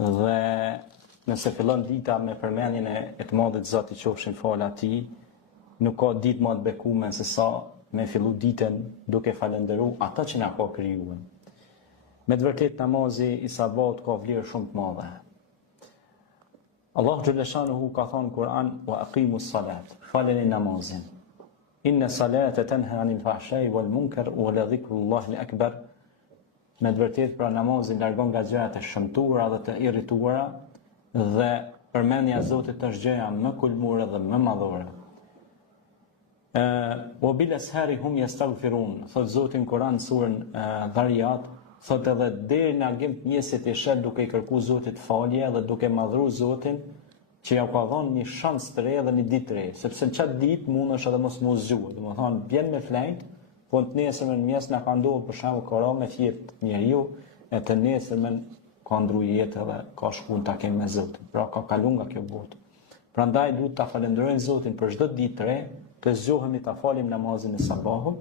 dhe nëse fillon dita me përmendjen e të madhit Zoti qofshin fala atij, nuk ka ditë më të bekuar se sa me fillu ditën duke falendëruar ata që na ka krijuar. Me të vërtetë namazi i sabat ka vlerë shumë të madhe. Allah xhaleshanuhu ka thënë në Kur'an: "Wa aqimus salat", faleni namazin. Inna salata tanha anil fahsha'i wal munkar wa la dhikrullahi akbar. Me të vërtetë pra namazi largon nga gjërat e shëmtuara dhe të irrituara dhe përmendja e Zotit është gjëja më kulmore dhe më madhore. Wa bil ashari hum yastaghfirun, thot Zoti në Kur'an surën Dhariyat, thot edhe deri në agim të mjesit i shel duke i kërkuar Zotit falje dhe duke madhruar Zotin që ja ka dhënë një shans të re dhe një ditë të re, sepse në çat ditë mundesh edhe mos mu zgjuar, domethënë bjen me flajt, po të nesërmen mjes na ka ndodhur për shembull korona me fjet njeriu, e të nesërmen ka ndruar jetë dhe ka shkuar në takim me Zotin. Pra ka kaluar nga kjo botë. Prandaj duhet ta falenderojmë Zotin për çdo ditë të re, të zgjohemi ta falim namazin e sabahut.